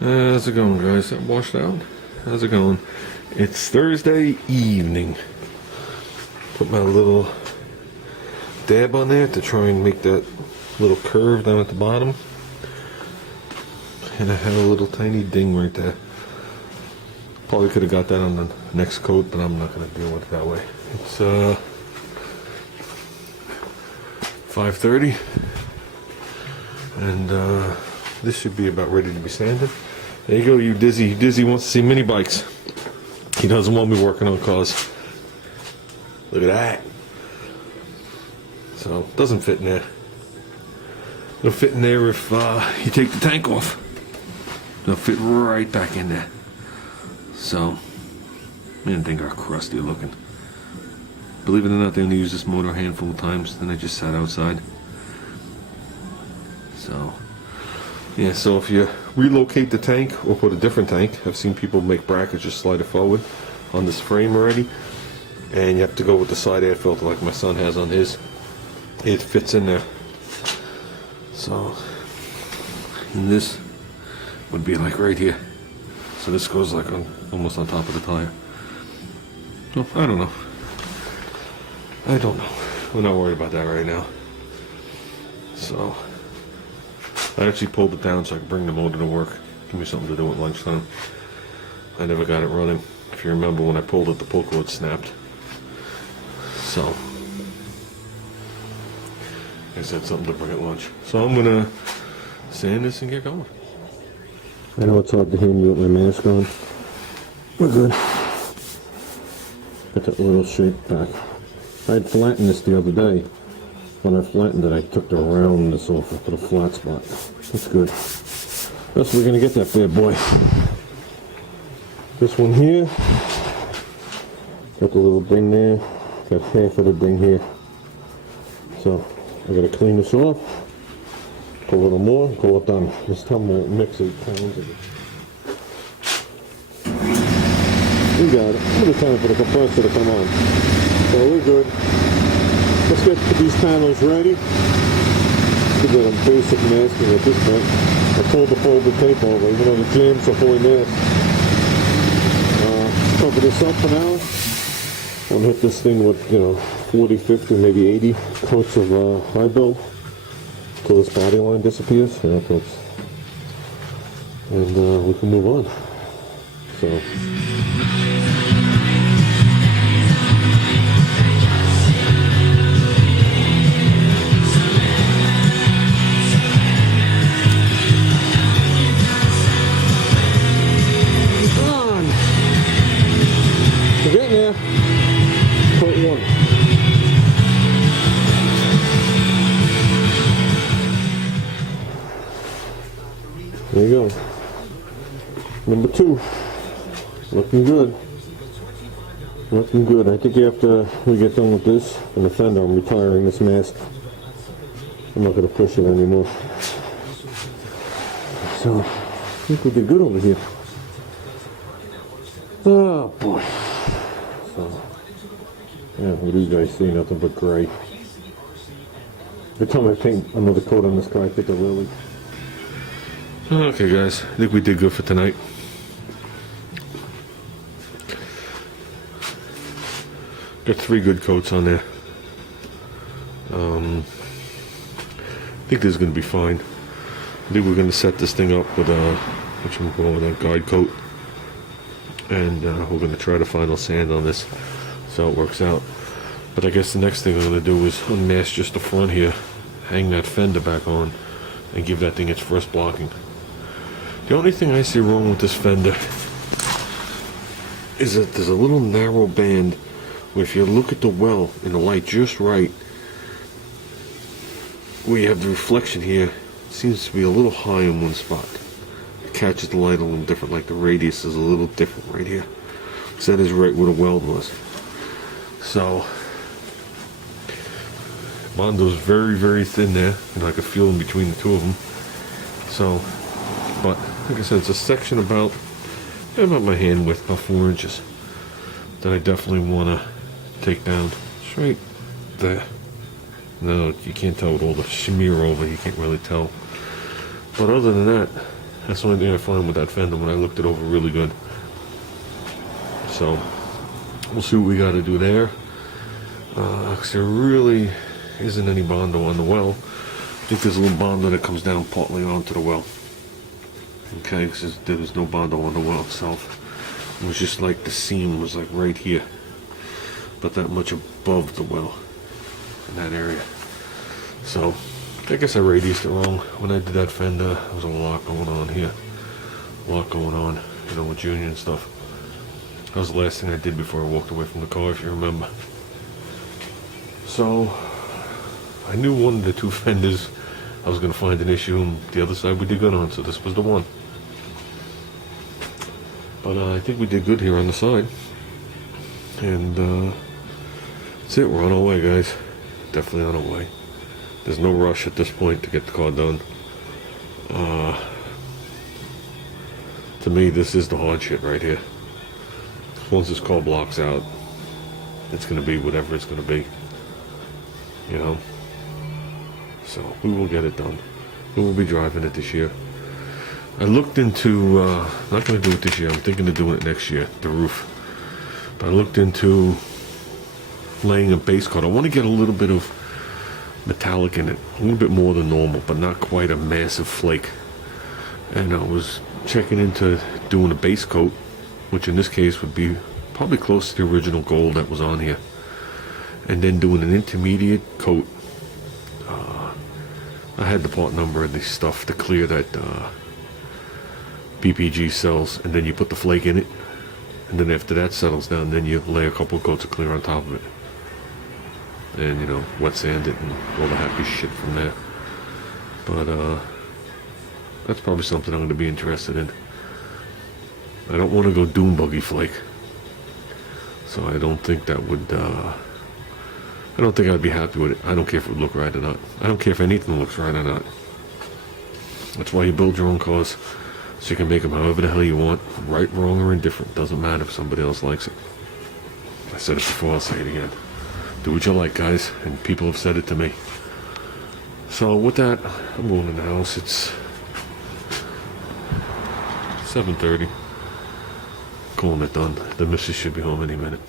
How's it going, guys? That washed out? How's it going? It's Thursday evening. Put my little dab on there to try and make that little curve down at the bottom. And I have a little tiny ding right there. Probably could have got that on the next coat, but I'm not going to deal with it that way. It's 5:30, and this should be about ready to be sanded. There you go, you Dizzy. Dizzy wants to see mini bikes. He doesn't want me working on cars. Look at that. So, it doesn't fit in there. It'll fit in there if you take the tank off. It'll fit right back in there. So, man, things are crusty looking. Believe it or not, they only used this motor a handful of times, then I just sat outside. So, yeah, so if you relocate the tank or put a different tank, I've seen people make brackets, just slide it forward on this frame already. And you have to go with the side air filter like my son has on his. It fits in there. So, and this would be like right here. So this goes like almost on top of the tire. Well, I don't know. We're not worried about that right now. So, I actually pulled it down so I could bring the motor to work. Give me something to do at lunchtime. I never got it running. If you remember when I pulled it, the pull cord snapped. So, I said something to bring at lunch. So I'm gonna sand this and get going. I know it's hard to hear me with my mask on. We're good. Got that little shape back. I had flattened this the other day. When I flattened it, I took the roundness off and put a flat spot. That's good. That's we're gonna get that bad boy. This one here. Got the little ding there. Got half of the ding here. So I gotta clean this off. Put a little more. Call it done. This time we'll mix 8 pounds of it. We got it. A little time for the compressor to come on. So we're good. Let's get these panels ready. Give that a basic masking at this point. I pulled the folded tape over, even though the jams are fully masked. Cover this up for now. I'm gonna hit this thing with, 40, 50, maybe 80 coats of high build until this body line disappears. Yeah, and we can move on. So. There you go. Number 2. Looking good. Looking good. I think after we get done with this and the fender, I'm retiring this mask. I'm not going to push it anymore. So, I think we did good over here. Oh boy. So, yeah, what do you guys see? Nothing but gray. Every time I paint another coat on this car, I think of Lily. Okay, guys, I think we did good for tonight. Got 3 good coats on there. I think this is going to be fine. I think we're going to set this thing up with a guide coat, and we're going to try to final sand on this so it works out. But I guess the next thing I'm going to do is unmask just the front here, hang that fender back on, and give that thing its first blocking. The only thing I see wrong with this fender is that there's a little narrow band where if you look at the well in the light just right, where you have the reflection here, it seems to be a little high in one spot. It catches the light a little different, like the radius is a little different right here. So that is right where the weld was. So, Mondo's very, very thin there, and I could feel in between the two of them. So, but like I said, it's a section about my hand width, about 4 inches, that I definitely want to take down. It's right there. No, you can't tell with all the smear over, you can't really tell. But other than that, That's the only thing I find with that fender when I looked it over really good. So we'll see what we got to do there. 'Cause there really isn't any bondo on the well. I think there's a little bondo that comes down partly onto the well. Okay, because there was no bondo on the well itself. It was just like the seam was like right here, but that much above the well in that area. So I guess I radiused it wrong when I did that fender. There was a lot going on here, a lot going on, you know, with Junior and stuff. That was the last thing I did before I walked away from the car, if you remember. So I knew one of the two fenders I was going to find an issue, and the other side we did good on, so this was the one. But I think we did good here on the side. And that's it. We're on our way, guys. Definitely on our way. There's no rush at this point to get the car done. To me, this is the hard shit right here. Once this car blocks out, it's going to be whatever it's going to be. You know? So we will get it done. We will be driving it this year. I looked into, not going to do it this year, I'm thinking of doing it next year, the roof. But I looked into laying a base coat. I want to get a little bit of metallic in it, a little bit more than normal, but not quite a massive flake. And I was checking into doing a base coat, which in this case would be probably close to the original gold that was on here. And then doing an intermediate coat. I had the part number of the stuff to clear that PPG cells, and then you put the flake in it, and then after that settles down, then you lay a couple of coats of clear on top of it, and you know, wet sand it and all the happy shit from there. But that's probably something I'm going to be interested in. I don't want to go dune buggy flake, so I don't think that would I don't think I'd be happy with it. I don't care if it would look right or not. I don't care if anything looks right or not. That's why you build your own cars, so you can make them however the hell you want, right, wrong, or indifferent. Doesn't matter if somebody else likes it. I said it before, I'll say it again. Do what you like, guys, and people have said it to me. So with that, I'm going in the house. It's 7:30. Calling it done. The missus should be home any minute.